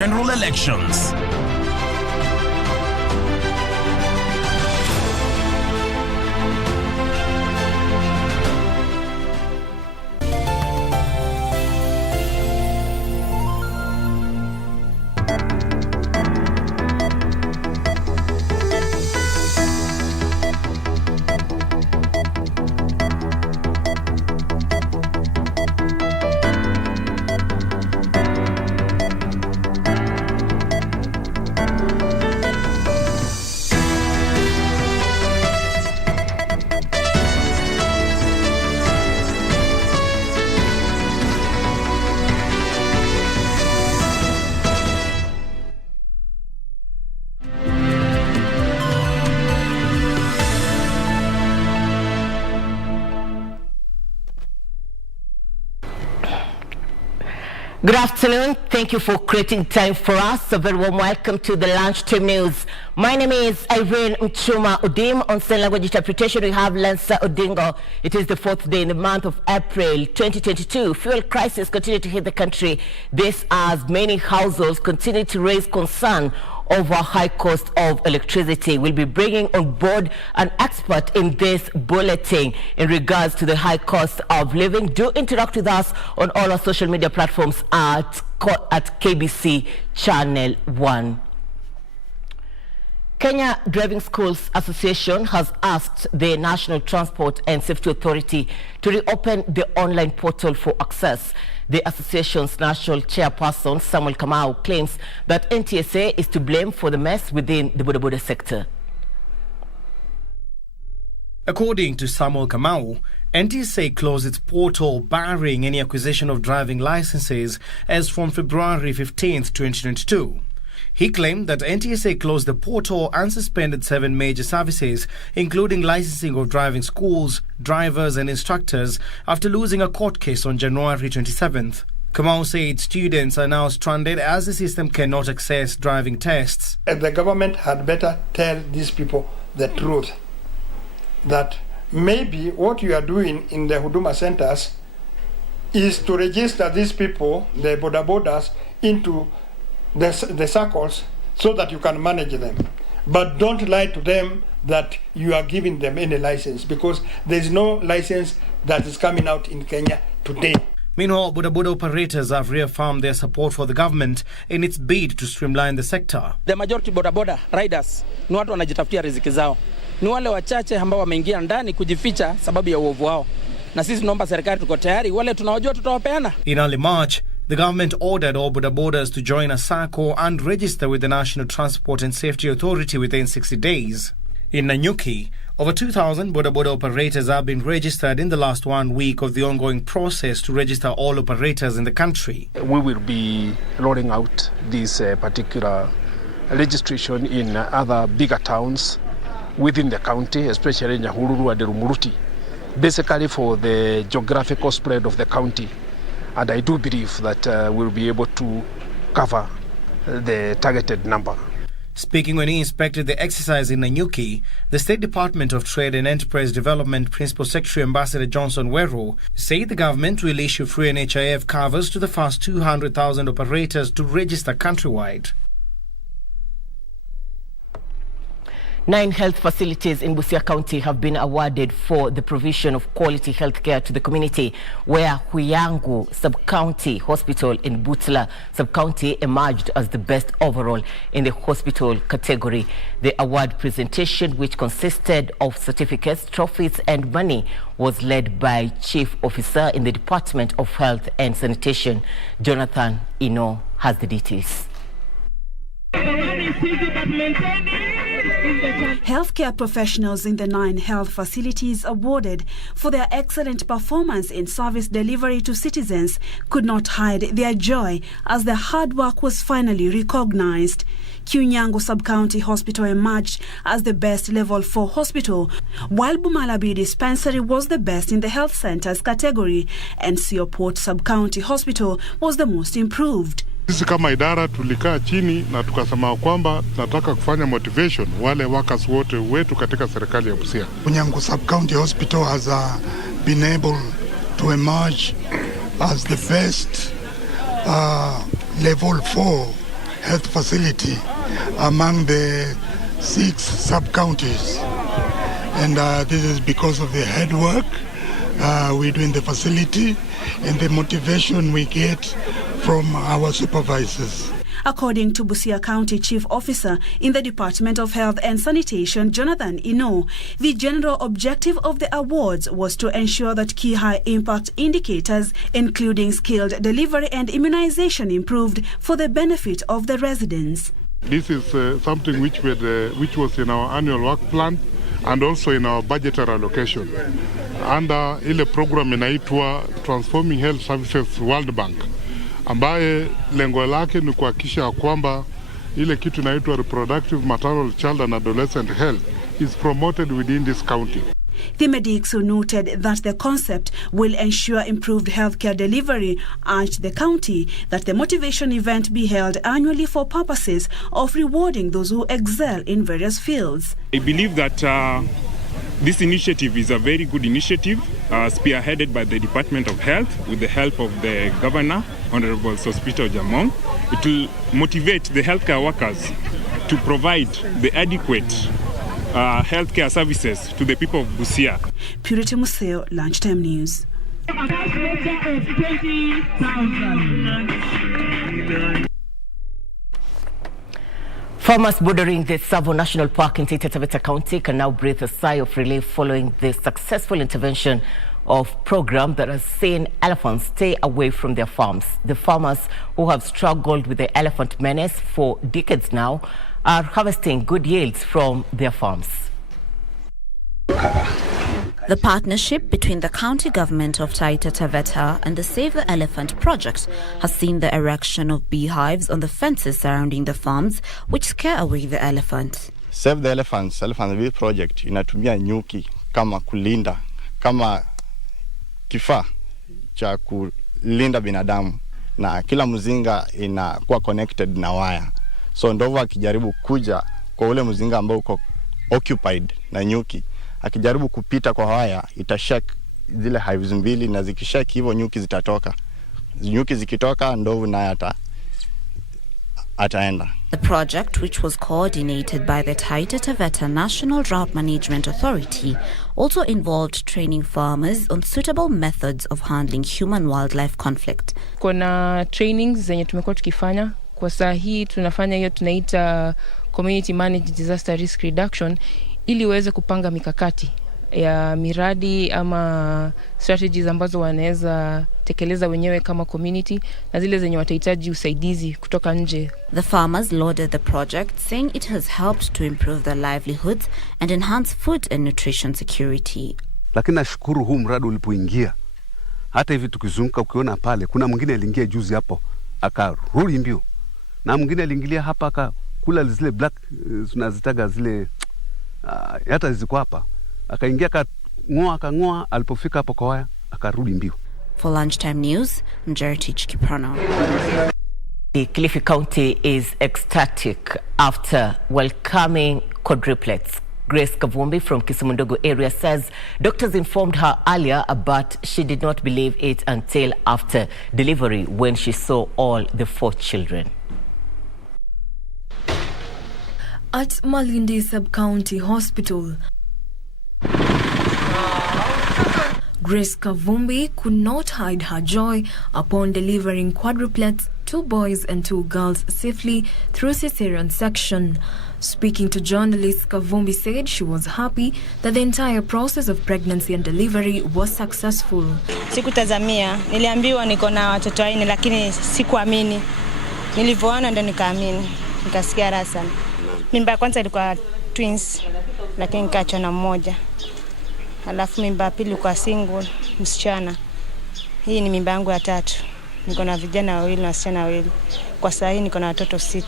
General elections. Good afternoon. Thank you for creating time for us. A very warm welcome to the Lunchtime News. My name is Irene Muchuma. On sign language interpretation, we have Lancer Odingo. It is the fourth day in the month of April 2022. Fuel crisis continue to hit the country. This as many households continue to raise concern over high cost of electricity. We'll be bringing on board an expert in this bulletin in regards to the high cost of living. Do interact with us on all our social media platforms at KBC Channel 1. Kenya Driving Schools Association has asked the National Transport and Safety Authority to reopen the online portal for access. The association's national chairperson, Samuel Kamau, claims that NTSA is to blame for the mess within the boda sector. According to Samuel Kamau, NTSA closed its portal barring any acquisition of driving licenses as from February 15, 2022. He claimed that NTSA closed the portal and suspended 7 major services, including licensing of driving schools, drivers and instructors, after losing a court case on January 27th. Kamau said students are now stranded as the system cannot access driving tests. The government had better tell these people the truth, that maybe what you are doing in the Huduma centers is to register these people, the bodas, into the circles so that you can manage them. But don't lie to them that you are giving them any license, because there is no license that is coming out in Kenya today. Meanwhile, boda operators have reaffirmed their support for the government in its bid to streamline the sector. The majority boda riders ni watu wanajitafutia riziki zao. Ni wale wachache ambao wameingia ndani kujificha sababu ya uovu wao. Na sisi tunaomba serikali tuko tayari, wale tunawajua tutawapeana. In early March, the government ordered all bodas to join a SACCO and register with the National Transport and Safety Authority within 60 days. In Nanyuki, over 2,000 boda operators have been registered in the last 1 week of the ongoing process to register all operators in the country. We will be rolling out this particular registration in other bigger towns within the county, especially Nyahururu and Rumuruti, basically for the geographical spread of the county. And I do believe that we'll be able to cover the targeted number. Speaking when he inspected the exercise in Nanyuki, the State Department of Trade and Enterprise Development Principal Secretary Ambassador Johnson Wero said the government will issue free NHIF covers to the first 200,000 operators to register countrywide. 9 health facilities in Busia County have been awarded for the provision of quality health care to the community, where Huyangu Sub-County Hospital in Butla Sub-County emerged as the best overall in the hospital category. The award presentation, which consisted of certificates, trophies and money, was led by Chief Officer in the Department of Health and Sanitation. Jonathan Ino has the details. Healthcare professionals in the 9 health facilities awarded for their excellent performance in service delivery to citizens could not hide their joy as their hard work was finally recognized. Huyangu Sub-County Hospital emerged as the best level 4 hospital, while Bumalabi Dispensary was the best in the health centers category, and Sioport Sub-County Hospital was the most improved. Sisi kama idara tulikaa chini na tukasema kwamba tunataka kufanya motivation wale workers wote wetu katika serikali ya Busia. Huyangu Sub-County Hospital has been able to emerge as the best level 4 health facility among the 6 sub-counties. And this is because of the hard work we do in the facility and the motivation we get from our supervisors. According to Busia County Chief Officer in the Department of Health and Sanitation, Jonathan Ino, the general objective of the awards was to ensure that key high-impact indicators, including skilled delivery and immunization, improved for the benefit of the residents. This is something which was in our annual work plan and also in our budgetary allocation. Under ile program inaitwa Transforming Health Services World Bank, ambaye lengo lake ni kuhakikisha kwamba ile kitu inaitwa reproductive, maternal, child and adolescent health is promoted within this county. The medics noted that the concept will ensure improved healthcare delivery at the county, that the motivation event be held annually for purposes of rewarding those who excel in various fields. I believe that this initiative is a very good initiative, spearheaded by the Department of Health with the help of the Governor, Honorable Sospito Jamong. It will motivate the healthcare workers to provide the adequate healthcare services to the people of Busia. Purity Museo, Lunchtime News. Farmers bordering the Tsavo National Park in Taita Taveta County can now breathe a sigh of relief following the successful intervention of program that has seen elephants stay away from their farms. The farmers who have struggled with the elephant menace for decades now are harvesting good yields from their farms. The partnership between the county government of Taita Taveta and the Save the Elephant project has seen the erection of beehives on the fences surrounding the farms, which scare away the elephants. Save the Elephants Bee project inatumia nyuki kama kulinda, kama kifaa cha kulinda binadamu, na kila mzinga inakuwa connected na waya. So ndovu akijaribu kuja kwa ule mzinga ambao uko occupied na nyuki, akijaribu kupita kwa waya, itashak zile hives mbili, na zikishak hivyo nyuki zitatoka. Nyuki zikitoka, ndovu naye ataenda. The project, which was coordinated by the Taita Taveta National Drought Management Authority, also involved training farmers on suitable methods of handling human-wildlife conflict. Kuna trainings zenye tumekuwa tukifanya. Kwa saa hii tunafanya hiyo tunaita community managed disaster risk reduction, ili uweze kupanga mikakati ya miradi ama strategies ambazo wanaweza tekeleza wenyewe kama community, na zile zenye watahitaji usaidizi kutoka nje. The farmers lauded the project, saying it has helped to improve their livelihoods and enhance food and nutrition security. Lakini nashukuru huu mradi ulipoingia, hata hivi tukizunguka ukiona pale, kuna mwingine aliingia juzi hapo akarudi mbio, na mwingine aliingilia hapa akakula zile black tunazitaga zile hata ziko hapa, akaingia akang'oa, alipofika hapo kwa waya akarudi mbio. For Lunchtime News, I'm Jaritich Kiprano. The Kilifi County is ecstatic after welcoming quadruplets. Grace Kavumbi from Kisumundogo area says doctors informed her earlier, but she did not believe it until after delivery when she saw all the 4 children. At Malindi Sub-County Hospital, Grace Kavumbi could not hide her joy upon delivering quadruplets, 2 boys and 2 girls, safely through cesarean section. Speaking to journalists, Kavumbi said she was happy that the entire process of pregnancy and delivery was successful. Sikutazamia, niliambiwa niko na watoto 4 lakini sikuamini. Nilivyoona ndo nikaamini, nikasikia raha sana. Mimba ya kwanza ilikuwa twins, lakini nikaachwa na mmoja. Alafu mimba ya pili ilikuwa single, msichana. Hii ni mimba yangu ya 3. Niko na vijana 2 na wasichana 2. Kwa sasa hii niko na watoto 6.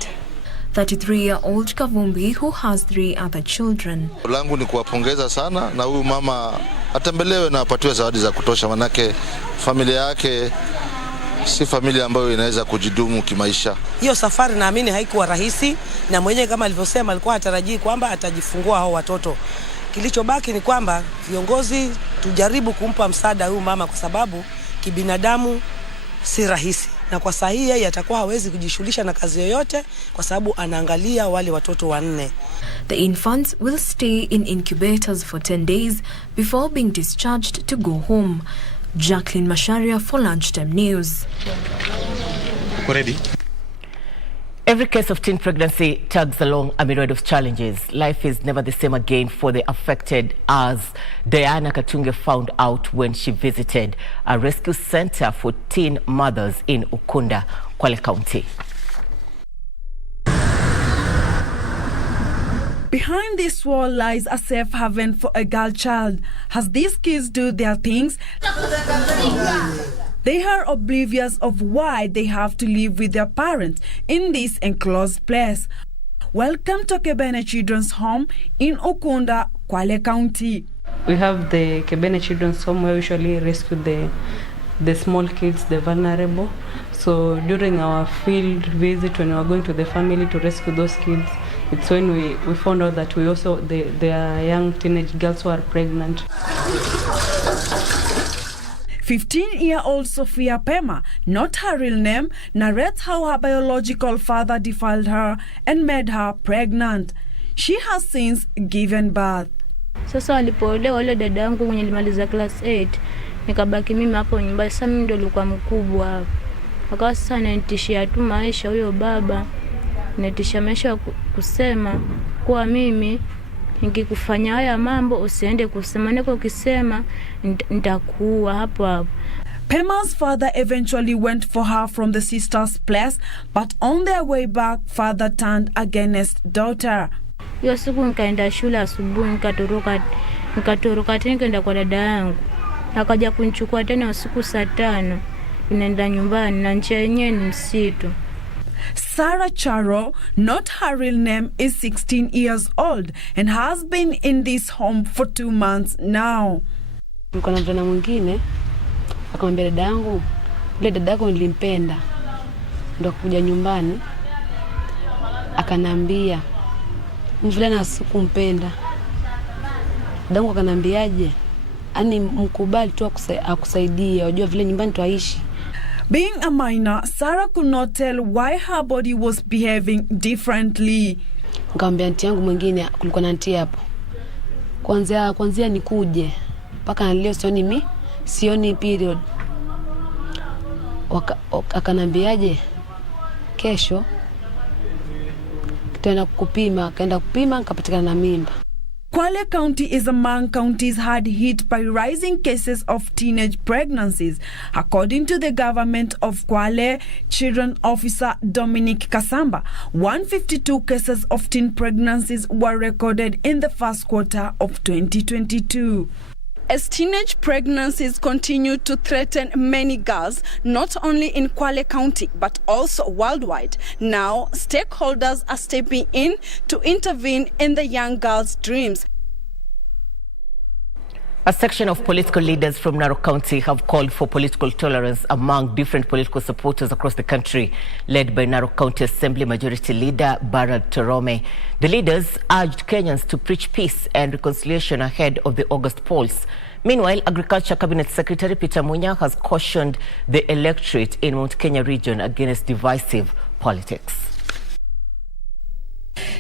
33-year-old Kavumbi, who has 3 other children. Langu ni kuwapongeza sana, na huyu mama atembelewe na apatiwe zawadi za kutosha, manake familia yake si familia ambayo inaweza kujidumu kimaisha. Hiyo safari naamini haikuwa rahisi, na mwenyewe kama alivyosema alikuwa atarajii kwamba atajifungua hao watoto. Kilichobaki ni kwamba viongozi tujaribu kumpa msaada huyu mama, kwa sababu kibinadamu si rahisi. na kwa saa hii yeye atakuwa hawezi kujishughulisha na kazi yoyote kwa sababu anaangalia wale watoto 4. The infants will stay in incubators for 10 days before being discharged to go home. Jacqueline Masharia for Lunchtime News. Ready? Every case of teen pregnancy tags along a myriad of challenges. Life is never the same again for the affected, as Diana Katunge found out when she visited a rescue center for teen mothers in Ukunda, Kwale County. Behind this wall lies a safe haven for a girl child. As these kids do their things, they are oblivious of why they have to live with their parents in this enclosed place. Welcome to KBC Children's Home in Ukunda, Kwale County. We have the KBC Children's Home where we usually rescue the small kids, the vulnerable. So during our field visit, when we were going to the family to rescue those kids, it's when we found out that there are young teenage girls who are pregnant. 15-year-old Sophia Pema, not her real name, narrates how her biological father defiled her and made her pregnant. She has since given birth. Sasa walipoolewa wale dada yangu mwenye alimaliza class 8, nikabaki mimi hapo nyumbani. Sasa mimi ndo nilikuwa mkubwa. Akawa sasa ananitishia tu maisha huyo baba. Ananitishia maisha kusema kwa mimi nikikufanya haya mambo usiende kusema, niko ukisema nitakuua hapo hapo. Pema's father eventually went for her from the sister's place, but on their way back, father turned against daughter. Hiyo siku nikaenda shule asubuhi, nikatoroka tena kwenda kwa dada yangu. Akaja kunichukua tena usiku saa 5. Ninaenda nyumbani na njia yenyewe ni msitu. Sarah Charo, not her real name, is 16 years old and has been in this home for 2 months now. Niko na mvulana mwingine akamwambia dada yangu, yule dada yako nilimpenda. Ndio kuja nyumbani akanambia mvulana sikumpenda. Dadangu akanambiaje? Ani mkubali tu akusaidie, unajua vile nyumbani tuaishi. Being a minor, Sarah could not tell why her body was behaving differently. Nikamwambia aunti yangu mwingine, kulikuwa na aunti hapo. Kwanza nikuje mpaka leo sioni period. Akanambiaje? Kesho tutaenda kupima. Kaenda kupima nikapatikana na mimba. Kwale County is among counties hard hit by rising cases of teenage pregnancies. According to the government of Kwale Children Officer Dominic Kasamba, 152 cases of teen pregnancies were recorded in the first quarter of 2022. As teenage pregnancies continue to threaten many girls, not only in Kwale County, but also worldwide, now stakeholders are stepping in to intervene in the young girls' dreams. A section of political leaders from Narok County have called for political tolerance among different political supporters across the country, led by Narok County Assembly Majority Leader Barad Torome. The leaders urged Kenyans to preach peace and reconciliation ahead of the August polls. Meanwhile, Agriculture Cabinet Secretary Peter Munya has cautioned the electorate in Mount Kenya region against divisive politics.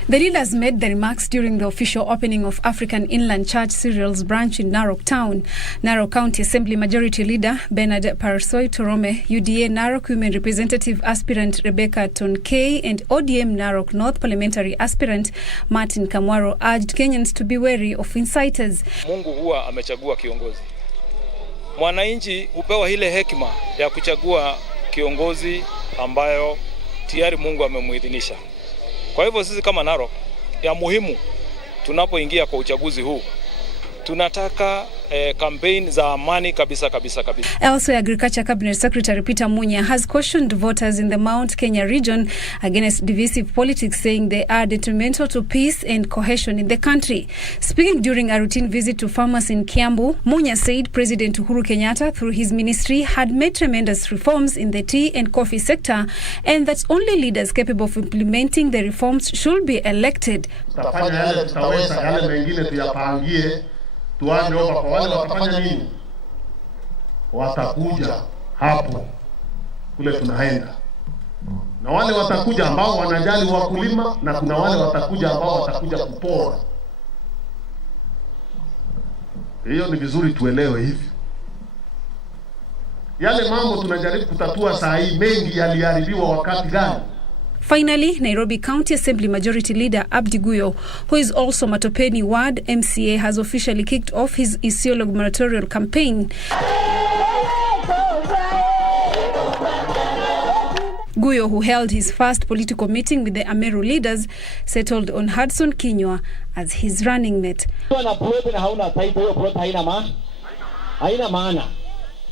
The leaders made the remarks during the official opening of African Inland Church Cereals branch in Narok Town. Narok County Assembly Majority Leader Bernard Parasoy Torome, UDA Narok Women Representative Aspirant Rebecca Tonkei, and ODM Narok North Parliamentary Aspirant Martin Kamwaro urged Kenyans to be wary of inciters. Mungu huwa amechagua kiongozi. Mwananchi hupewa ile hekima ya kuchagua kiongozi ambayo tayari Mungu amemuidhinisha. Kwa hivyo sisi kama Narok, ya muhimu tunapoingia kwa uchaguzi huu, tunataka campaign za amani kabisa. Also, Agriculture Cabinet Secretary Peter Munya has cautioned voters in the Mount Kenya region against divisive politics, saying they are detrimental to peace and cohesion in the country. Speaking during a routine visit to farmers in Kiambu, Munya said President Uhuru Kenyatta, through his ministry, had made tremendous reforms in the tea and coffee sector, and that only leaders capable of implementing the reforms should be elected. Tuanze kwa wale watafanya nini? Watakuja hapo kule tunaenda, na wale watakuja ambao wanajali wakulima, na kuna wale watakuja ambao watakuja kupora. Hiyo ni vizuri tuelewe hivi. Yale mambo tunajaribu kutatua saa hii, mengi yaliharibiwa wakati gani? Finally, Nairobi County Assembly Majority Leader Abdi Guyo, who is also Matopeni Ward MCA, has officially kicked off his Isiolo gubernatorial campaign. Guyo, who held his first political meeting with the Ameru leaders, settled on Hudson Kinyua as his running mate.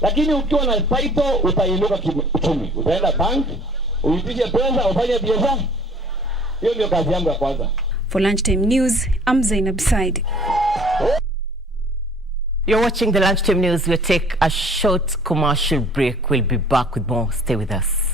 Lakini ukiwa na title utainuka kiuchumi. Utaenda bank, uitishe pesa, ufanye biashara. Hiyo ndio kazi yangu ya kwanza. For Lunchtime News, I'm Zainab Said. You're watching the Lunchtime News. We'll take a short commercial break. We'll be back with more. Stay with us.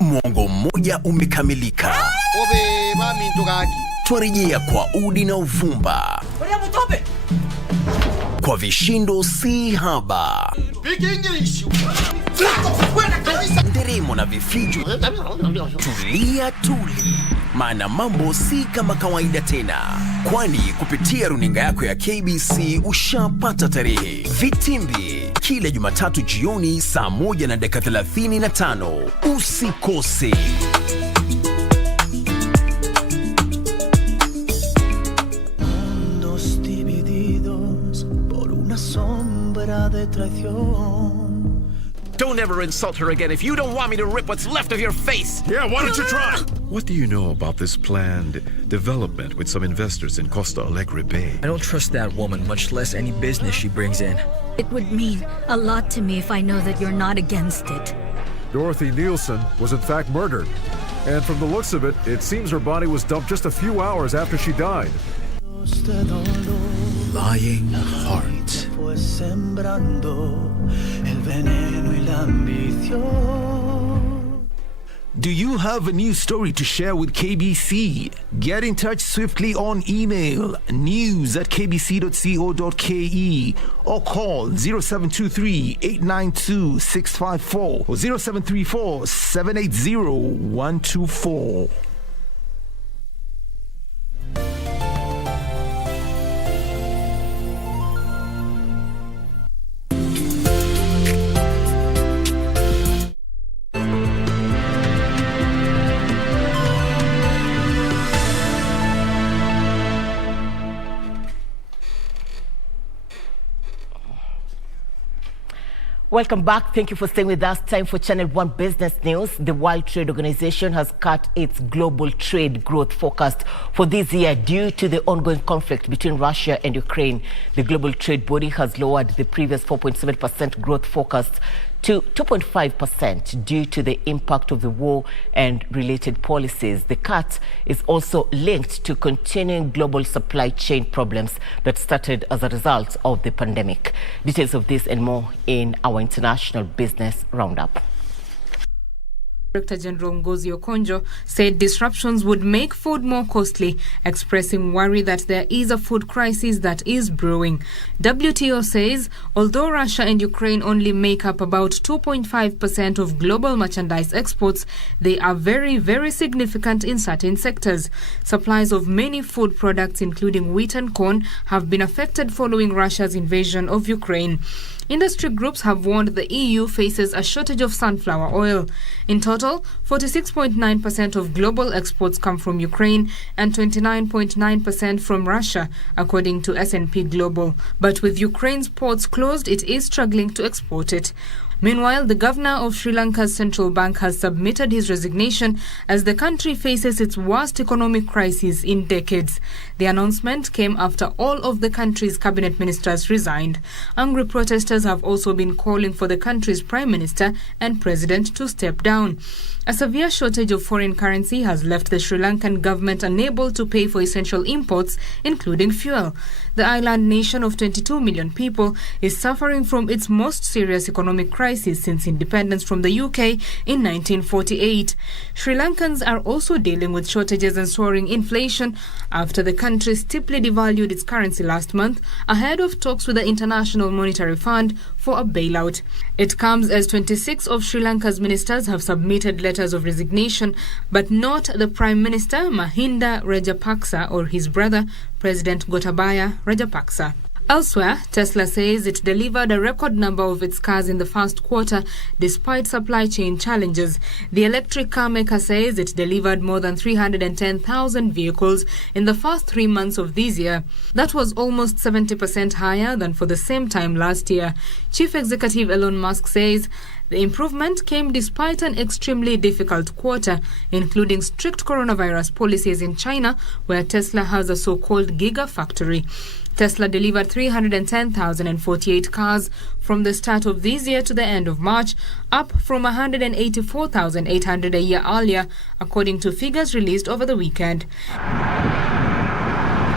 Mwongo mmoja umekamilika. Obe mami ntugaki. Twarejea kwa udi na uvumba. Kwa vishindo si haba. Speak English. Nderemo na vifijo. Tulia tuli. Maana mambo si kama kawaida tena. Kwani kupitia runinga yako ya KBC ushapata tarehe. Vitimbi kila Jumatatu jioni saa 1:35. Usikose. Mundos divididos por una sombra de traición. Don't ever insult her again if you don't want me to rip what's left of your face. Yeah, why don't you try? What do you know about this planned development with some investors in Costa Alegre Bay? I don't trust that woman, much less any business she brings in. It would mean a lot to me if I know that you're not against it. Dorothy Nielsen was in fact murdered. And from the looks of it, it seems her body was dumped just a few hours after she died. Lying Heart. Do you have a new story to share with KBC? Get in touch swiftly on email news@kbc.co.ke or call 0723-892-654 or 0734-780-124. Welcome back. Thank you for staying with us. Time for Channel 1 Business News. The World Trade Organization has cut its global trade growth forecast for this year due to the ongoing conflict between Russia and Ukraine. The global trade body has lowered the previous 4.7% growth forecast to 2.5% due to the impact of the war and related policies. The cut is also linked to continuing global supply chain problems that started as a result of the pandemic. Details of this and more in our International Business Roundup. Director General Ngozi Okonjo said disruptions would make food more costly, expressing worry that there is a food crisis that is brewing. WTO says although Russia and Ukraine only make up about 2.5% of global merchandise exports, they are very, very significant in certain sectors. Supplies of many food products, including wheat and corn, have been affected following Russia's invasion of Ukraine. Industry groups have warned the EU faces a shortage of sunflower oil. In total, 46.9% of global exports come from Ukraine and 29.9% from Russia, according to S&P Global. But with Ukraine's ports closed, it is struggling to export it. Meanwhile, the governor of Sri Lanka's central bank has submitted his resignation as the country faces its worst economic crisis in decades. The announcement came after all of the country's cabinet ministers resigned. Angry protesters have also been calling for the country's prime minister and president to step down. A severe shortage of foreign currency has left the Sri Lankan government unable to pay for essential imports, including fuel. The island nation of 22 million people is suffering from its most serious economic crisis since independence from the UK in 1948. Sri Lankans are also dealing with shortages and soaring inflation after the country steeply devalued its currency last month ahead of talks with the International Monetary Fund for a bailout. It comes as 26 of Sri Lanka's ministers have submitted letters of resignation, but not the Prime Minister Mahinda Rajapaksa or his brother, President Gotabaya Rajapaksa. Elsewhere, Tesla says it delivered a record number of its cars in the first quarter despite supply chain challenges. The electric car maker says it delivered more than 310,000 vehicles in the first 3 months of this year. That was almost 70% higher than for the same time last year. Chief Executive Elon Musk says the improvement came despite an extremely difficult quarter, including strict coronavirus policies in China, where Tesla has a so-called gigafactory. Tesla delivered 310,048 cars from the start of this year to the end of March, up from 184,800 a year earlier, according to figures released over the weekend.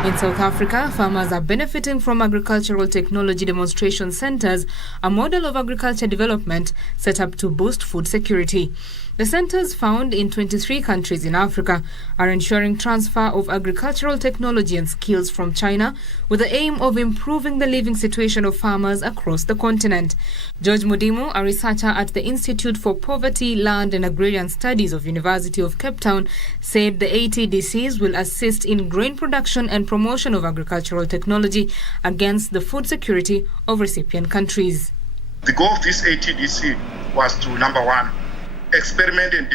In South Africa, farmers are benefiting from agricultural technology demonstration centers, a model of agriculture development set up to boost food security. The centers, found in 23 countries in Africa, are ensuring transfer of agricultural technology and skills from China with the aim of improving the living situation of farmers across the continent. George Mudimu, a researcher at the Institute for Poverty, Land and Agrarian Studies of University of Cape Town, said the ATDCs will assist in grain production and promotion of agricultural technology against the food security of recipient countries. The goal of this ATDC was to, number one, experiment and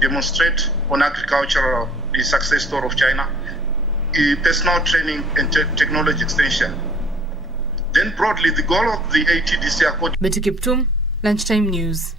demonstrate on agricultural the success story of China, personal training and technology extension. Then broadly, the goal of the ATDC... Betty Kiptum, Lunchtime News.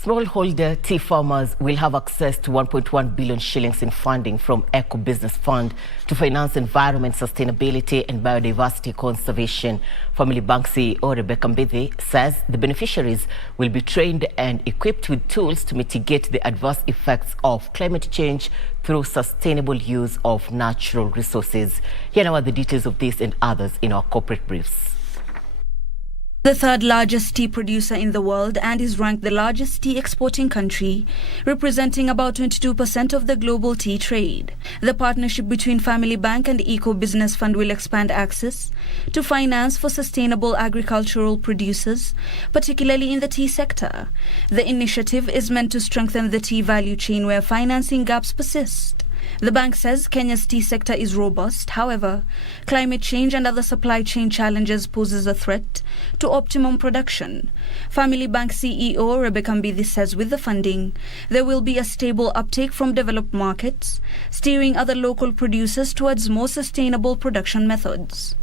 Smallholder tea farmers will have access to 1.1 billion shillings in funding from Eco Business Fund to finance environment sustainability and biodiversity conservation. Family Bank CEO Rebecca Mbithi says the beneficiaries will be trained and equipped with tools to mitigate the adverse effects of climate change through sustainable use of natural resources. Here now are the details of this and others in our corporate briefs. The third largest tea producer in the world and is ranked the largest tea exporting country, representing about 22% of the global tea trade. The partnership between Family Bank and Eco Business Fund will expand access to finance for sustainable agricultural producers, particularly in the tea sector. The initiative is meant to strengthen the tea value chain where financing gaps persist. The bank says Kenya's tea sector is robust. However, climate change and other supply chain challenges poses a threat to optimum production. Family Bank CEO Rebecca Mbithi says with the funding, there will be a stable uptake from developed markets, steering other local producers towards more sustainable production methods.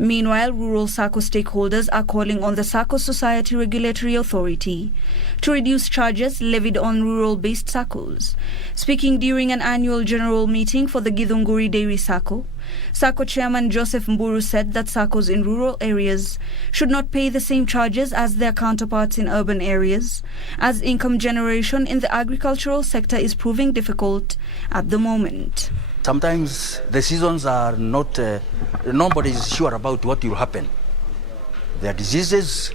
Meanwhile, rural SACCO stakeholders are calling on the SACCO Society Regulatory Authority to reduce charges levied on rural-based SACCOs. Speaking during an annual general meeting for the Githunguri Dairy SACCO, SACCO chairman Joseph Mburu said that SACCOs in rural areas should not pay the same charges as their counterparts in urban areas, as income generation in the agricultural sector is proving difficult at the moment. Sometimes the seasons are not, nobody is sure about what will happen. There are diseases,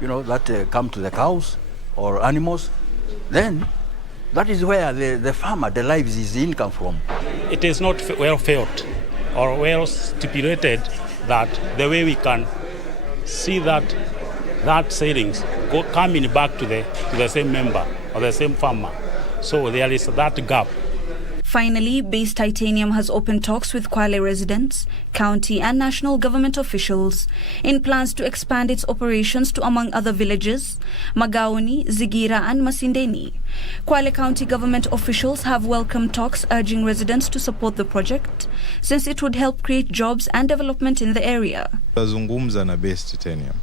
that come to the cows or animals. Then that is where the farmer derives his income from. It is not well felt or well stipulated that the way we can see that savings coming back to the same member or the same farmer. So there is that gap. Finally, Base Titanium has opened talks with Kwale residents, county and national government officials in plans to expand its operations to, among other villages, Magaoni, Zigira and Masindeni. Kwale County government officials have welcomed talks urging residents to support the project since it would help create jobs and development in the area. Tazungumza na Base Titanium.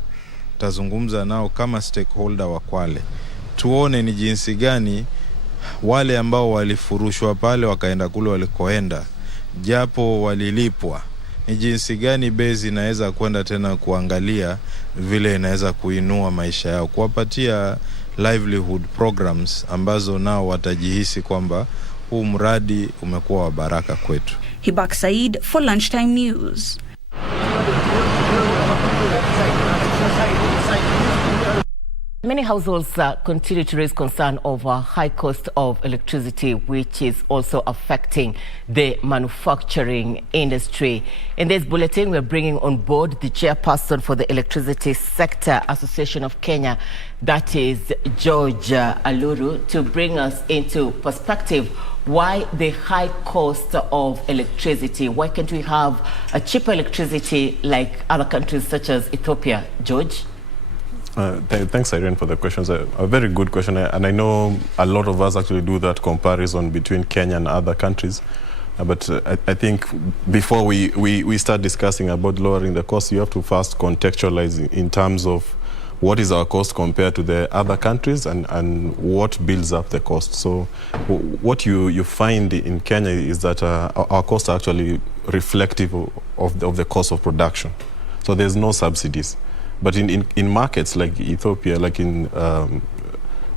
Tazungumza nao kama stakeholder wa Kwale. Tuone ni jinsi gani wale ambao walifurushwa pale wakaenda kule walikoenda, japo walilipwa, ni jinsi gani base inaweza kwenda tena kuangalia vile inaweza kuinua maisha yao, kuwapatia livelihood programs ambazo nao watajihisi kwamba huu mradi umekuwa wa baraka kwetu. Hibak Said for Lunchtime News. Many households continue to raise concern over high cost of electricity, which is also affecting the manufacturing industry. In this bulletin, we're bringing on board the chairperson for the Electricity Sector Association of Kenya, that is George Aluru, to bring us into perspective why the high cost of electricity. Why can't we have a cheaper electricity like other countries such as Ethiopia? George? Thanks, Irene, for the questions. A very good question, and I know a lot of us actually do that comparison between Kenya and other countries. But I think before we start discussing about lowering the cost, you have to first contextualize in terms of what is our cost compared to the other countries and what builds up the cost. So what you find in Kenya is that our costs are actually reflective of the cost of production. So there's no subsidies. But in markets like Ethiopia, like in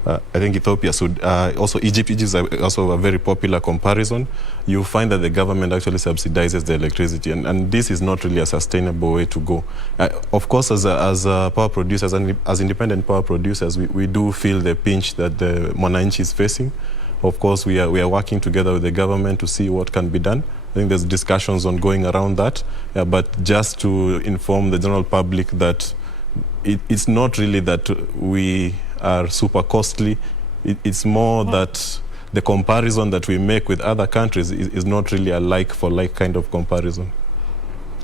I think Ethiopia, so also Egypt is also a very popular comparison. You find that the government actually subsidizes the electricity, and this is not really a sustainable way to go. Of course, as power producers and as independent power producers, we do feel the pinch that the Mwananchi is facing. Of course, we are working together with the government to see what can be done. I think there's discussions ongoing around that, but just to inform the general public that it's not really that we are super costly. It's more that the comparison that we make with other countries is not really a like-for-like kind of comparison.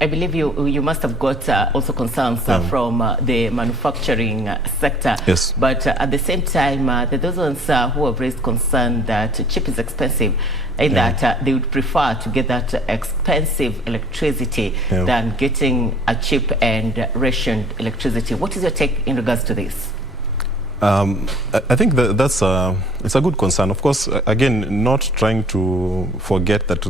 I believe you must have got also concerns from the manufacturing sector. Yes. But at the same time, there are those ones who have raised concern that cheap is expensive, and that they would prefer to get that expensive electricity than getting a cheap and rationed electricity. What is your take in regards to this? I think that's it's a good concern. Of course, again, not trying to forget that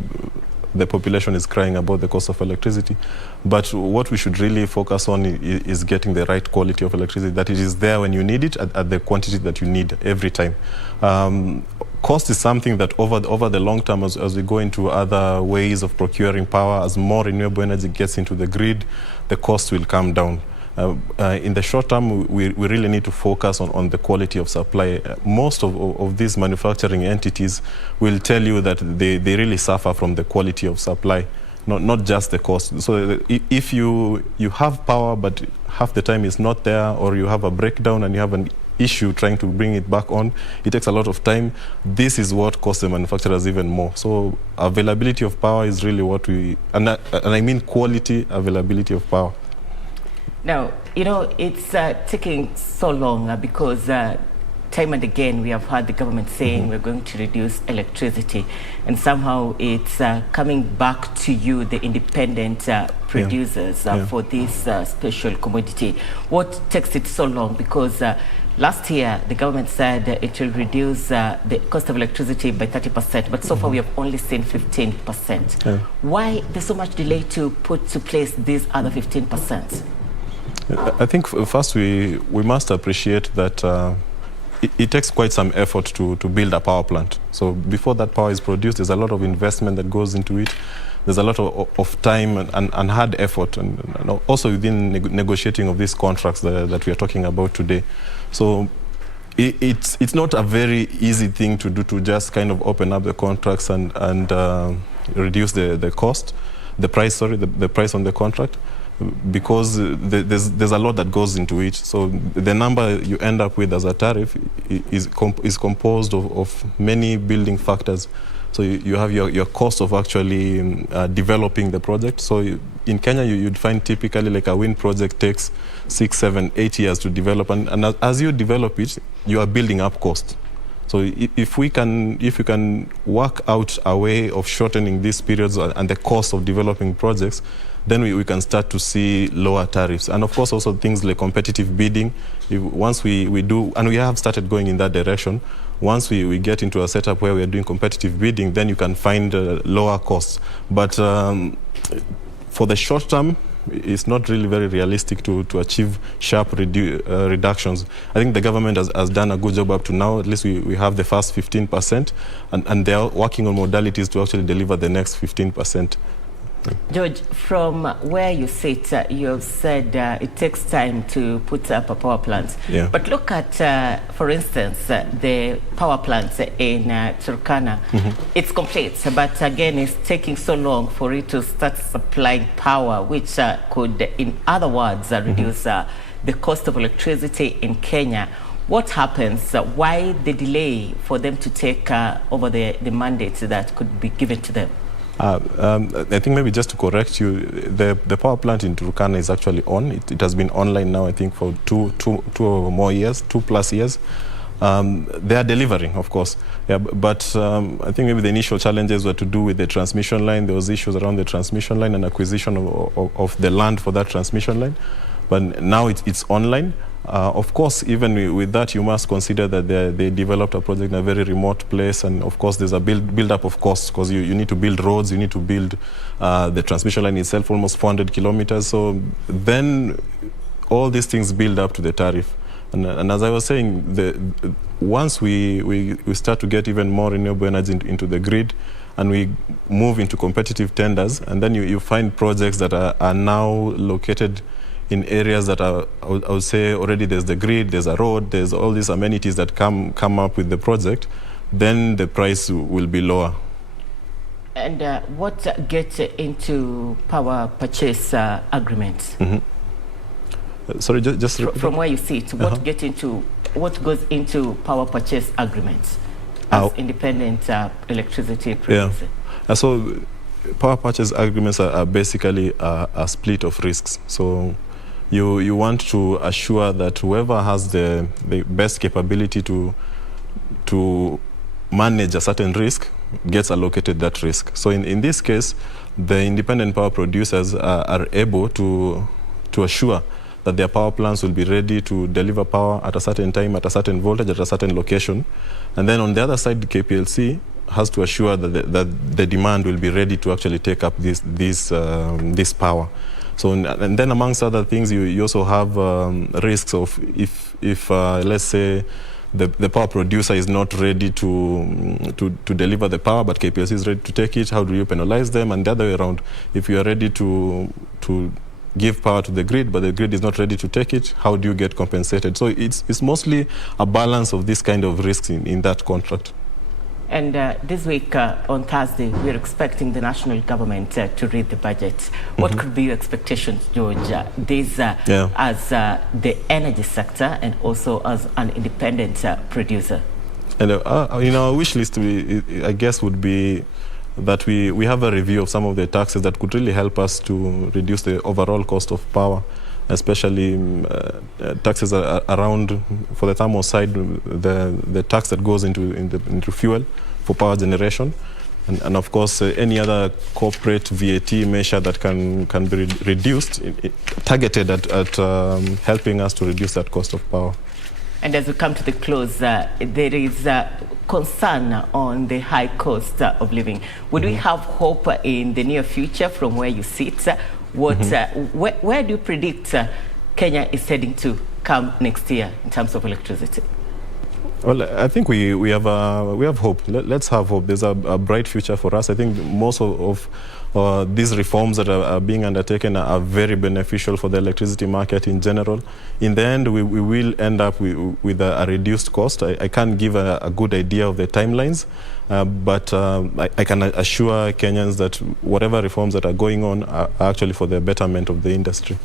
the population is crying about the cost of electricity, but what we should really focus on is getting the right quality of electricity, that it is there when you need it at the quantity that you need every time. Cost is something that over the long term, as we go into other ways of procuring power, as more renewable energy gets into the grid, the cost will come down. In the short term, we really need to focus on the quality of supply. Most of these manufacturing entities will tell you that they really suffer from the quality of supply, not just the cost. So if you have power, but half the time it's not there, or you have a breakdown and you have an issue trying to bring it back on, it takes a lot of time. This is what costs the manufacturers even more. So availability of power is really what and I mean quality availability of power. Now, you know, it's taking so long because time and again we have heard the government saying we're going to reduce electricity, and somehow it's coming back to you, the independent producers, for this special commodity. What takes it so long? Because last year the government said it will reduce the cost of electricity by 30%, but so far we have only seen 15%. Why there's so much delay to put to place these other 15%? I think first we must appreciate that it takes quite some effort to build a power plant. So before that power is produced, there's a lot of investment that goes into it. There's a lot of time and hard effort, and also within negotiating of these contracts that we are talking about today. So it's not a very easy thing to do, to just kind of open up the contracts and reduce the cost, the price on the contract, because there's a lot that goes into it. So the number you end up with as a tariff is composed of many building factors. So you have your cost of actually developing the project. So in Kenya, you'd find typically like a wind project takes 6, 7, 8 years to develop. And as you develop it, you are building up cost. So if you can work out a way of shortening these periods and the cost of developing projects, then we can start to see lower tariffs. And of course, also things like competitive bidding. Once we do, and we have started going in that direction, once we get into a setup where we are doing competitive bidding, then you can find lower costs. But for the short term, it's not really very realistic to achieve sharp reductions. I think the government has done a good job up to now. At least we have the first 15%, and they are working on modalities to actually deliver the next 15%. George, from where you sit, you have said it takes time to put up a power plant. Yeah. But look at, for instance, the power plants in Turkana. It's complete, but again, it's taking so long for it to start supplying power, which could, in other words, reduce the cost of electricity in Kenya. What happens? Why the delay for them to take over the mandates that could be given to them? I think maybe just to correct you, the power plant in Turkana is actually on. It has been online now, I think, for two or more years, 2+ years. They are delivering, of course. Yeah, but I think maybe the initial challenges were to do with the transmission line. There was issues around the transmission line and acquisition of the land for that transmission line. But now it's online. Of course, even with that, you must consider that they developed a project in a very remote place, and of course there's a build-up of costs, because you need to build roads, you need to build the transmission line itself, almost 400 kilometers. So then all these things build up to the tariff. And as I was saying, once we start to get even more renewable energy into the grid, and we move into competitive tenders, and then you find projects that are now located in areas that are, I would say, already there's the grid, there's a road, there's all these amenities that come up with the project, then the price will be lower. And what gets into power purchase agreements? Sorry, just from where you sit, what goes into power purchase agreements as independent electricity producer? Yeah. So power purchase agreements are basically a split of risks. So you want to assure that whoever has the best capability to manage a certain risk gets allocated that risk. So in this case, the independent power producers are able to assure that their power plants will be ready to deliver power at a certain time, at a certain voltage, at a certain location. And then on the other side, the KPLC has to assure that the demand will be ready to actually take up this power. So, and then amongst other things, you also have risks of if let's say the power producer is not ready to deliver the power, but KPLC is ready to take it, how do you penalize them? And the other way around, if you are ready to give power to the grid, but the grid is not ready to take it, how do you get compensated? So it's mostly a balance of this kind of risks in that contract. And this week, on Thursday, we're expecting the national government to read the budget. What could be your expectations, George, as the energy sector and also as an independent producer? And in our wish list, I guess, would be that we have a review of some of the taxes that could really help us to reduce the overall cost of power, especially taxes around, for the thermal side, the tax that goes into fuel for power generation, and of course any other corporate VAT measure that can be reduced, targeted at helping us to reduce that cost of power. And as we come to the close, there is concern on the high cost of living. Would we have hope in the near future from where you sit? Where do you predict Kenya is heading to come next year in terms of electricity? Well, I think we have hope. Let's have hope. There's a bright future for us. I think most of these reforms that are being undertaken are very beneficial for the electricity market in general. In the end, we will end up with a reduced cost. I can't give a good idea of the timelines, but I can assure Kenyans that whatever reforms that are going on are actually for the betterment of the industry.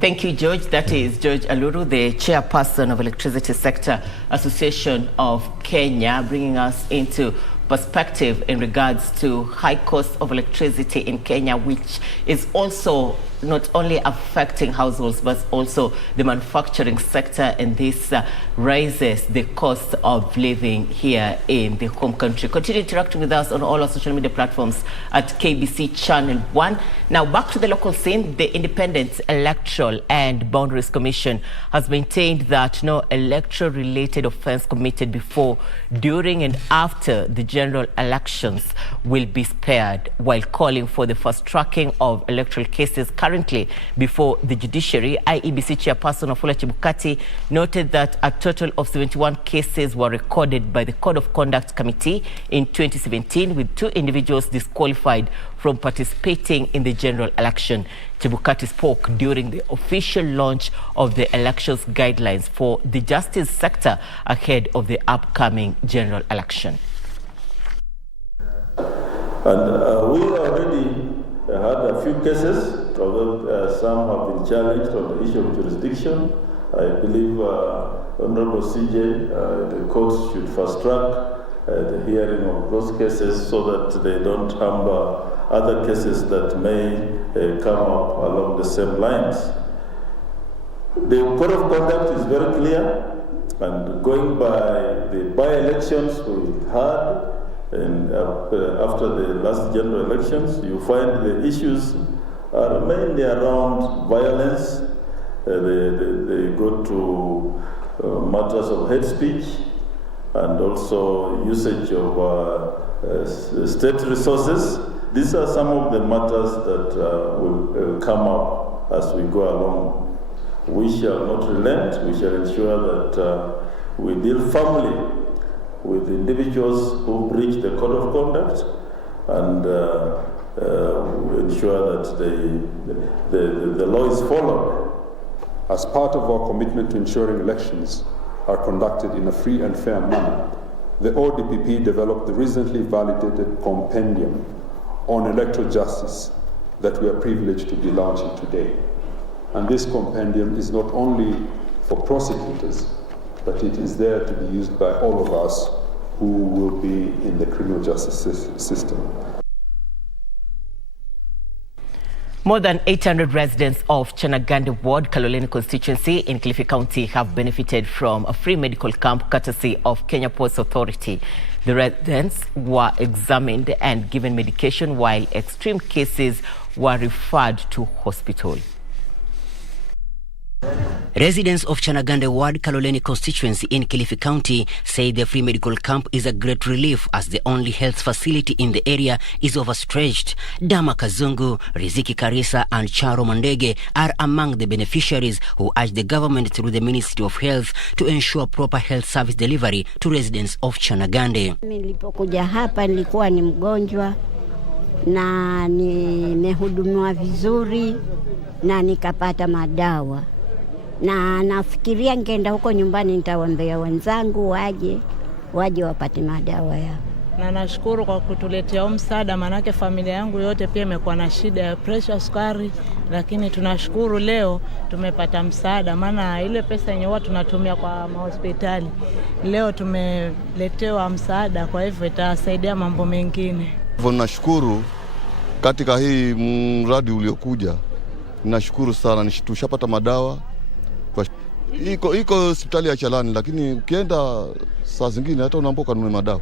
Thank you, George. That is George Aluru, the chairperson of Electricity Sector Association of Kenya, bringing us into perspective in regards to high cost of electricity in Kenya, which is also not only affecting households but also the manufacturing sector, and this raises the cost of living here in the home country. Continue interacting with us on all our social media platforms at KBC Channel 1. Now back to the local scene. The Independent Electoral and Boundaries Commission has maintained that no electoral-related offense committed before, during and after the general elections will be spared, while calling for the fast-tracking of electoral cases currently before the judiciary. IEBC Chairperson Wafula Chebukati noted that a total of 71 cases were recorded by the Code of Conduct Committee in 2017, with 2 individuals disqualified from participating in the general election. Chebukati spoke during the official launch of the elections guidelines for the justice sector ahead of the upcoming general election. And we already had a few cases, although some have been challenged on the issue of jurisdiction. I believe Honorable CJ, the courts should fast track the hearing of those cases so that they don't hamper other cases that may come up along the same lines. The Code of Conduct is very clear, and going by the by-elections we had and after the last general elections, you find the issues are mainly around violence. They go to matters of hate speech and also usage of state resources. These are some of the matters that will come up as we go along. We shall not relent. We shall ensure that we deal firmly with individuals who breach the Code of Conduct and ensure that the law is followed. As part of our commitment to ensuring elections are conducted in a free and fair manner, the ODPP developed the recently validated compendium on electoral justice that we are privileged to be launching today. And this compendium is not only for prosecutors, but it is there to be used by all of us who will be in the criminal justice system. More than 800 residents of Chanagande Ward, Kaloleni constituency in Kilifi County have benefited from a free medical camp courtesy of Kenya Ports Authority. The residents were examined and given medication, while extreme cases were referred to hospital. Residents of Chanagande Ward, Kaloleni constituency in Kilifi County say the free medical camp is a great relief as the only health facility in the area is overstretched. Dama Kazungu, Riziki Karisa and Charo Mandege are among the beneficiaries who urge the government through the Ministry of Health to ensure proper health service delivery to residents of Chanagande. Nilipokuja hapa nilikuwa ni mgonjwa na nimehudumiwa vizuri na nikapata madawa. Na nafikiria ngeenda huko nyumbani nitawaambia wenzangu waje wapate madawa yao. Na nashukuru kwa kutuletea msaada, manake familia yangu yote pia imekuwa na shida ya pressure, sukari, lakini tunashukuru leo tumepata msaada, maana ile pesa yenye watu tunatumia kwa hospitali leo tumeletewa msaada, kwa hivyo itasaidia mambo mengine. Nashukuru katika hii mradi uliokuja. Nashukuru sana, tushapata madawa. Iko hospitali ya Chalani, lakini ukienda saa zingine hata unaambiwa kanunue madawa.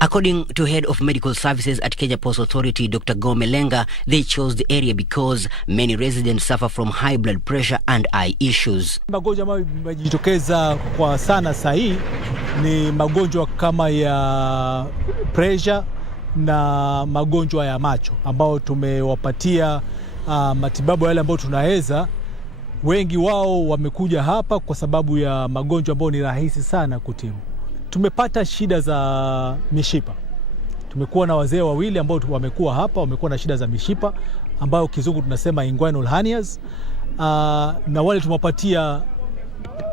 According to Head of Medical Services at Kenya Ports Authority, Dr. Gome Lenga, they chose the area because many residents suffer from high blood pressure and eye issues. Magonjwa ambayo yamejitokeza kwa sana sahi ni magonjwa kama ya pressure na magonjwa ya macho ambao tumewapatia matibabu yale ambayo tunaweza. Wengi wao wamekuja hapa kwa sababu ya magonjwa ambayo ni rahisi sana kutibu. Tumepata shida za mishipa. Tumekuwa na wazee wawili ambao wamekuwa hapa, wamekuwa na shida za mishipa ambayo kizungu tunasema inguinal hernias. Na wale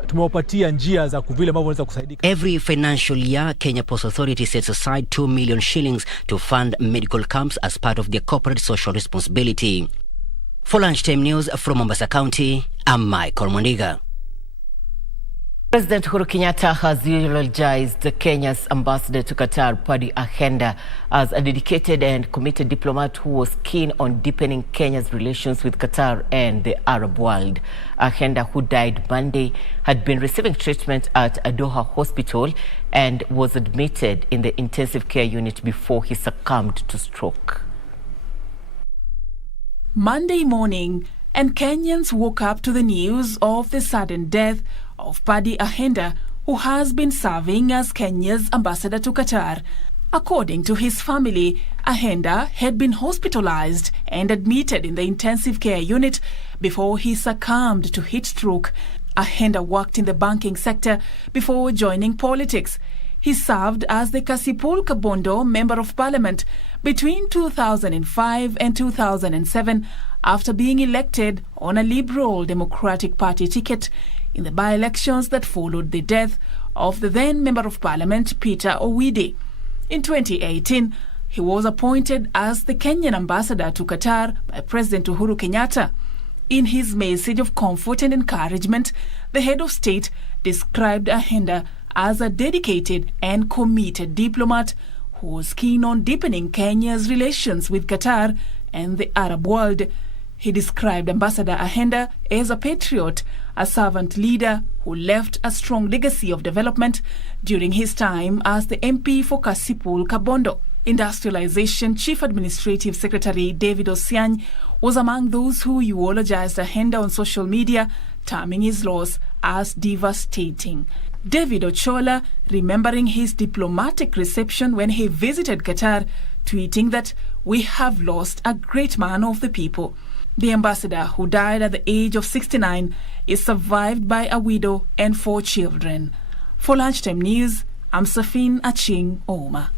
tumewapatia njia za vile ambavyo wanaweza kusaidika. Every financial year, Kenya Ports Authority sets aside 2 million shillings to fund medical camps as part of their corporate social responsibility. For Lunchtime News from Mombasa County, I'm Michael Mondiga. President Uhuru Kenyatta has eulogized Kenya's ambassador to Qatar, Paddy Ahenda, as a dedicated and committed diplomat who was keen on deepening Kenya's relations with Qatar and the Arab world. Ahenda, who died Monday, had been receiving treatment at a Doha hospital and was admitted in the intensive care unit before he succumbed to stroke. Monday morning, and Kenyans woke up to the news of the sudden death of Paddy Ahenda, who has been serving as Kenya's ambassador to Qatar. According to his family, Ahenda had been hospitalized and admitted in the intensive care unit before he succumbed to heat stroke. Ahenda worked in the banking sector before joining politics. He served as the Kasipul Kabondo Member of Parliament between 2005 and 2007 after being elected on a Liberal Democratic Party ticket in the by-elections that followed the death of the then Member of Parliament Peter Owidi. In 2018, he was appointed as the Kenyan ambassador to Qatar by President Uhuru Kenyatta. In his message of comfort and encouragement, the head of state described Ahenda as a dedicated and committed diplomat who was keen on deepening Kenya's relations with Qatar and the Arab world. He described Ambassador Ahenda as a patriot, a servant leader who left a strong legacy of development during his time as the MP for Kasipul Kabondo. Industrialization Chief Administrative Secretary David Osiany was among those who eulogized Ahenda on social media, terming his loss as devastating. David Ochola, remembering his diplomatic reception when he visited Qatar, tweeting that "We have lost a great man of the people." The ambassador, who died at the age of 69, is survived by a widow and 4 children. For Lunchtime News, I'm Safin Aching Oma.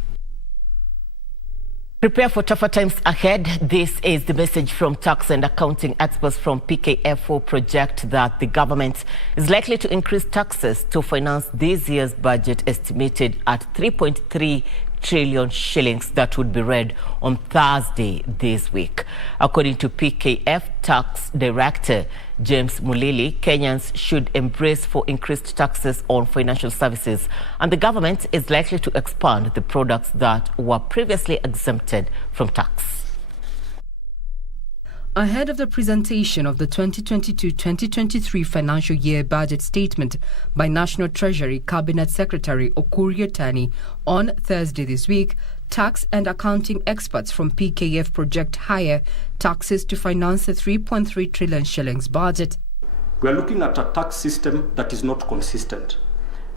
Prepare for tougher times ahead. This is the message from tax and accounting experts from PKF project that the government is likely to increase taxes to finance this year's budget, estimated at 3.3 trillion shillings, that would be read on Thursday this week. According to PKF Tax Director James Mulili, Kenyans should embrace for increased taxes on financial services, and the government is likely to expand the products that were previously exempted from tax. Ahead of the presentation of the 2022-2023 financial year budget statement by National Treasury Cabinet Secretary Okur Yatani on Thursday this week, tax and accounting experts from PKF project higher taxes to finance the 3.3 trillion shillings budget. We are looking at a tax system that is not consistent.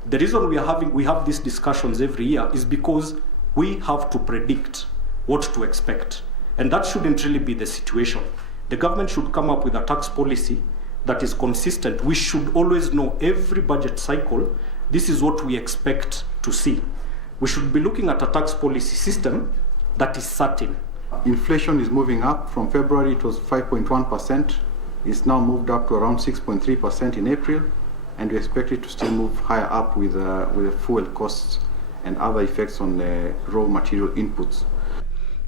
The reason we have these discussions every year is because we have to predict what to expect, and that shouldn't really be the situation. The government should come up with a tax policy that is consistent. We should always know every budget cycle, this is what we expect to see. We should be looking at a tax policy system that is certain. Inflation is moving up. From February it was 5.1%. It's now moved up to around 6.3% in April, and we expect it to still move higher up with the fuel costs and other effects on the raw material inputs.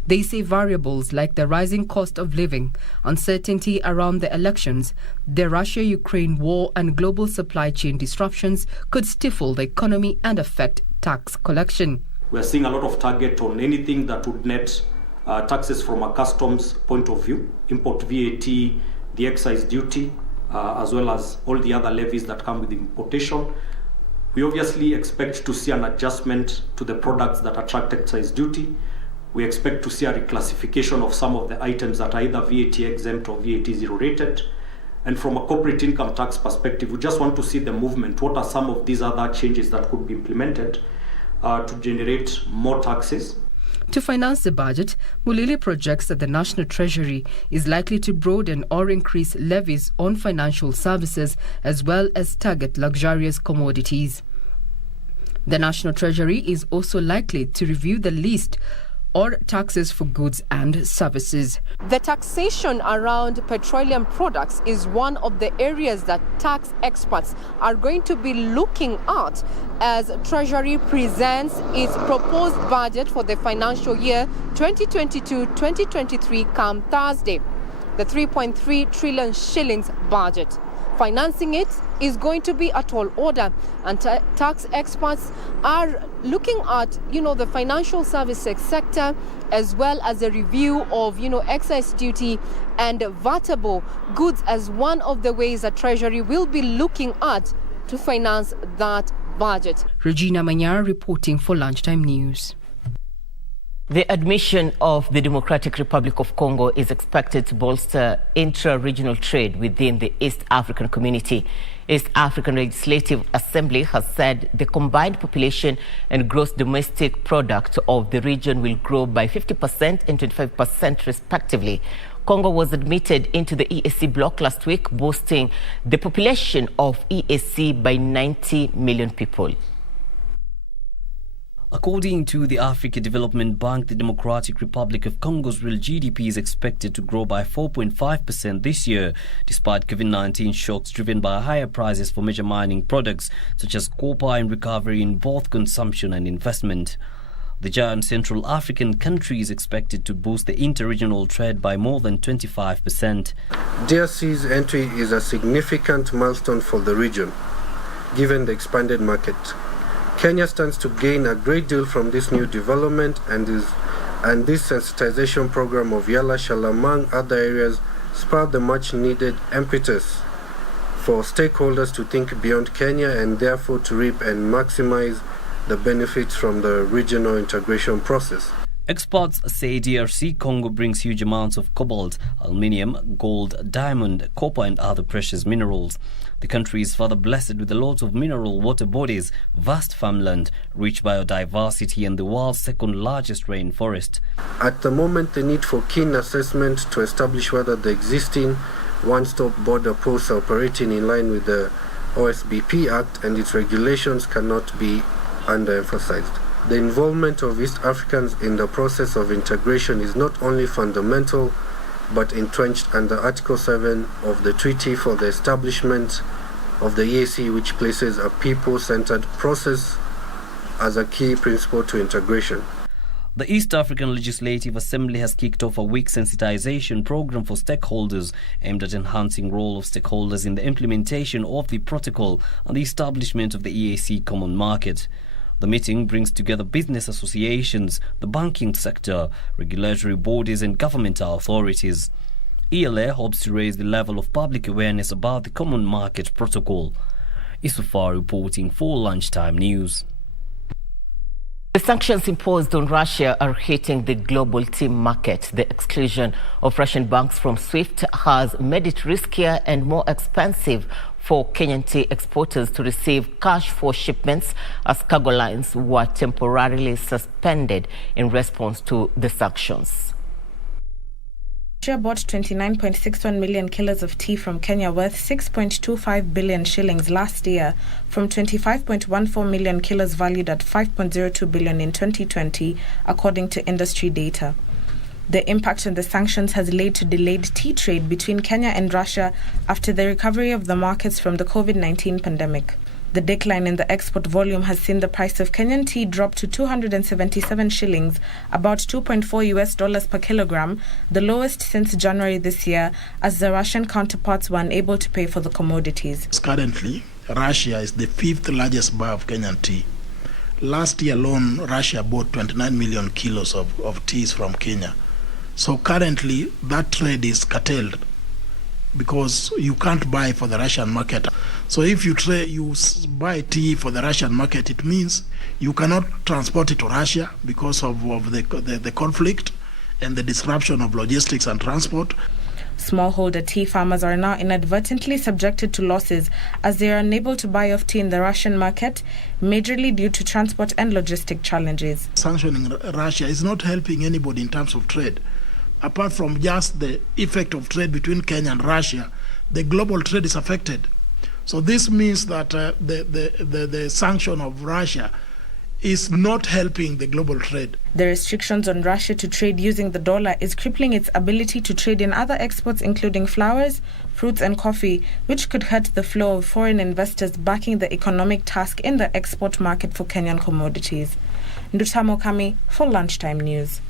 They say variables like the rising cost of living, uncertainty around the elections, the Russia-Ukraine war and global supply chain disruptions could stifle the economy and affect tax collection. We are seeing a lot of target on anything that would net taxes from a customs point of view, import VAT, the excise duty, as well as all the other levies that come with importation. We obviously expect to see an adjustment to the products that attract excise duty. We expect to see a reclassification of some of the items that are either VAT exempt or VAT zero rated. And from a corporate income tax perspective, we just want to see the movement. What are some of these other changes that could be implemented to generate more taxes? To finance the budget, Mulili projects that the National Treasury is likely to broaden or increase levies on financial services as well as target luxurious commodities. The National Treasury is also likely to review the list or taxes for goods and services. The taxation around petroleum products is one of the areas that tax experts are going to be looking at as Treasury presents its proposed budget for the financial year 2022-2023 come Thursday, the 3.3 trillion shillings budget. Financing it is going to be a tall order, and tax experts are looking at, the financial services sector as well as a review of, excise duty and vatable goods as one of the ways that Treasury will be looking at to finance that budget. Regina Manyar reporting for Lunchtime News. The admission of the Democratic Republic of Congo is expected to bolster intra-regional trade within the East African community. East African Legislative Assembly has said the combined population and gross domestic product of the region will grow by 50% and 25% respectively. Congo was admitted into the EAC bloc last week, boosting the population of EAC by 90 million people. According to the Africa Development Bank, the Democratic Republic of Congo's real GDP is expected to grow by 4.5% this year, despite COVID-19 shocks driven by higher prices for major mining products such as copper and recovery in both consumption and investment. The giant Central African country is expected to boost the inter-regional trade by more than 25%. DRC's entry is a significant milestone for the region, given the expanded market. Kenya stands to gain a great deal from this new development, and this sensitization program of Yala shall, among other areas, spur the much-needed impetus for stakeholders to think beyond Kenya and therefore to reap and maximize the benefits from the regional integration process. Experts say DRC Congo brings huge amounts of cobalt, aluminium, gold, diamond, copper and other precious minerals. The country is further blessed with a lot of mineral water bodies, vast farmland, rich biodiversity and the world's second largest rainforest. At the moment, the need for keen assessment to establish whether the existing one-stop border posts are operating in line with the OSBP Act and its regulations cannot be underemphasized. The involvement of East Africans in the process of integration is not only fundamental, but entrenched under Article 7 of the Treaty for the Establishment of the EAC, which places a people-centered process as a key principle to integration. The East African Legislative Assembly has kicked off a week sensitization program for stakeholders aimed at enhancing the role of stakeholders in the implementation of the protocol and the establishment of the EAC common market. The meeting brings together business associations, the banking sector, regulatory bodies and governmental authorities. ELA hopes to raise the level of public awareness about the Common Market Protocol. Isufar reporting for Lunchtime News. The sanctions imposed on Russia are hitting the global tea market. The exclusion of Russian banks from SWIFT has made it riskier and more expensive for Kenyan tea exporters to receive cash for shipments as cargo lines were temporarily suspended in response to the sanctions. Russia bought 29.61 million kilos of tea from Kenya worth 6.25 billion shillings last year from 25.14 million kilos valued at 5.02 billion in 2020, according to industry data. The impact on the sanctions has led to delayed tea trade between Kenya and Russia after the recovery of the markets from the COVID-19 pandemic. The decline in the export volume has seen the price of Kenyan tea drop to 277 shillings, about $2.4 per kilogram, the lowest since January this year, as the Russian counterparts were unable to pay for the commodities. Currently, Russia is the fifth largest buyer of Kenyan tea. Last year alone, Russia bought 29 million kilos of teas from Kenya. So currently, that trade is curtailed because you can't buy for the Russian market. So if you buy tea for the Russian market, it means you cannot transport it to Russia because of the conflict and the disruption of logistics and transport. Smallholder tea farmers are now inadvertently subjected to losses as they are unable to buy off tea in the Russian market, majorly due to transport and logistic challenges. Sanctioning Russia is not helping anybody in terms of trade. Apart from just the effect of trade between Kenya and Russia, the global trade is affected. So this means that the sanction of Russia is not helping the global trade. The restrictions on Russia to trade using the dollar is crippling its ability to trade in other exports, including flowers, fruits and coffee, which could hurt the flow of foreign investors backing the economic task in the export market for Kenyan commodities. Ndutamo Kami for Lunchtime News.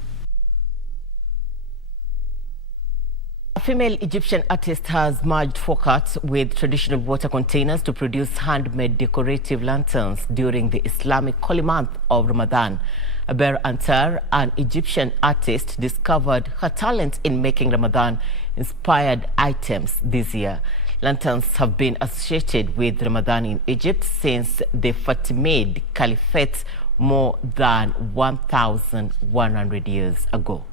A female Egyptian artist has merged folk art with traditional water containers to produce handmade decorative lanterns during the Islamic holy month of Ramadan. Aber Antar, an Egyptian artist, discovered her talent in making Ramadan-inspired items this year. Lanterns have been associated with Ramadan in Egypt since the Fatimid Caliphate more than 1,100 years ago.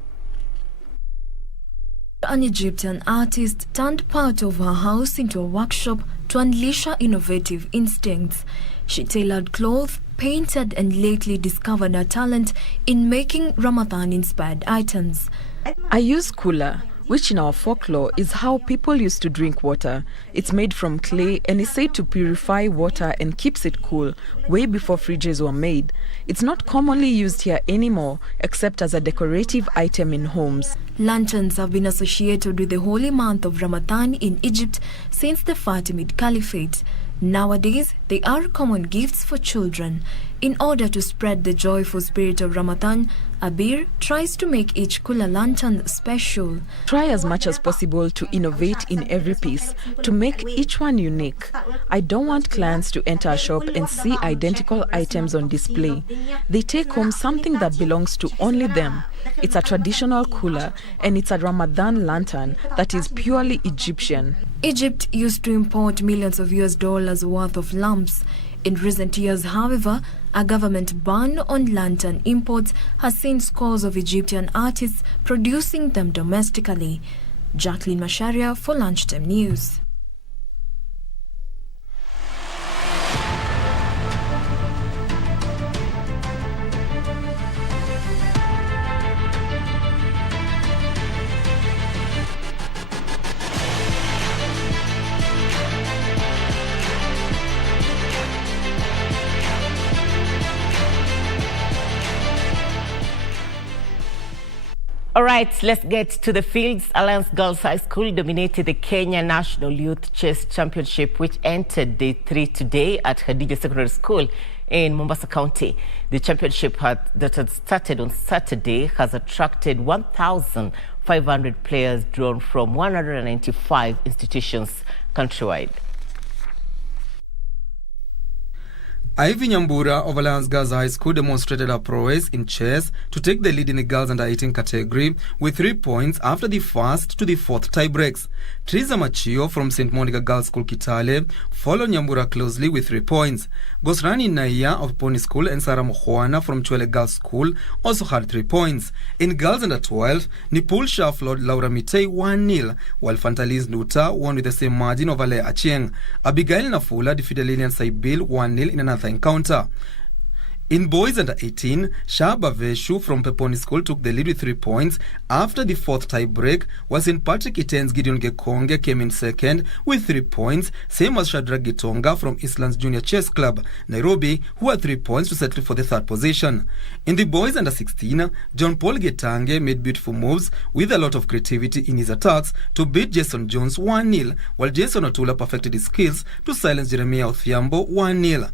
An Egyptian artist turned part of her house into a workshop to unleash her innovative instincts. She tailored clothes, painted, and lately discovered her talent in making Ramadan-inspired items. I use kula, which in our folklore is how people used to drink water. It's made from clay and is said to purify water and keeps it cool, way before fridges were made. It's not commonly used here anymore, except as a decorative item in homes. Lanterns have been associated with the holy month of Ramadan in Egypt since the Fatimid Caliphate. Nowadays, they are common gifts for children. In order to spread the joyful spirit of Ramadan, Abir tries to make each kula lantern special. Try as much as possible to innovate in every piece, to make each one unique. I don't want clients to enter a shop and see identical items on display. They take home something that belongs to only them. It's a traditional kula and it's a Ramadan lantern that is purely Egyptian. Egypt used to import millions of US dollars worth of lamps. In recent years, however, a government ban on lantern imports has seen scores of Egyptian artists producing them domestically. Jacqueline Masharia for Lunchtime News. All right, let's get to the fields. Alliance Girls High School dominated the Kenya National Youth Chess Championship, which entered day 3 today at Hadija Secondary School in Mombasa County. The championship that had started on Saturday has attracted 1,500 players drawn from 195 institutions countrywide. Ivy Nyambura of Alliance Girls High School demonstrated her prowess in chess to take the lead in the girls under 18 category with 3 points after the first to the fourth tie breaks. Teresa Machio from St. Monica Girls School Kitale followed Nyambura closely with 3 points. Gosrani Naya of Pony School and Sarah Mohuana from Chwele Girls School also had 3 points. In girls under 12, Nipul Shah floored Laura Mitei 1-0, while Fantaliz Nuta won with the same margin of Ale Achieng. Abigail Nafula defeated Lilian Saibil 1-0 in another encounter. In boys under 18, Shaba Veshu from Peponi School took the lead with 3 points after the fourth tie break, while St. Patrick Iten's Gideon Gekonge came in second with 3 points, same as Shadrach Gitonga from Eastlands Junior Chess Club, Nairobi, who had 3 points to settle for the third position. In the boys under 16, John Paul Getange made beautiful moves with a lot of creativity in his attacks to beat Jason Jones 1-0, while Jason Otula perfected his skills to silence Jeremiah Othiambo 1-0.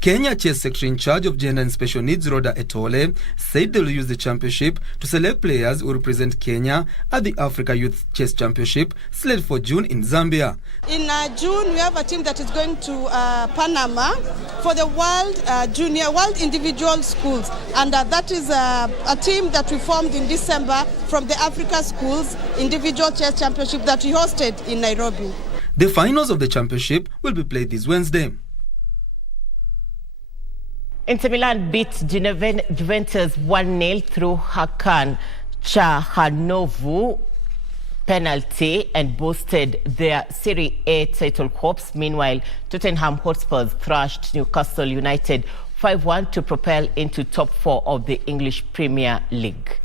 Kenya Chess Secretary in charge of Gender and Special Needs, Rhoda Etole, said they will use the championship to select players who represent Kenya at the Africa Youth Chess Championship slated for June in Zambia. In June, we have a team that is going to Panama for the World Individual Schools. And that is a team that we formed in December from the Africa Schools Individual Chess Championship that we hosted in Nairobi. The finals of the championship will be played this Wednesday. Inter Milan beat Juventus 1-0 through Hakan Çalhanoğlu penalty and boosted their Serie A title hopes. Meanwhile, Tottenham Hotspurs thrashed Newcastle United 5-1 to propel into top 4 of the English Premier League.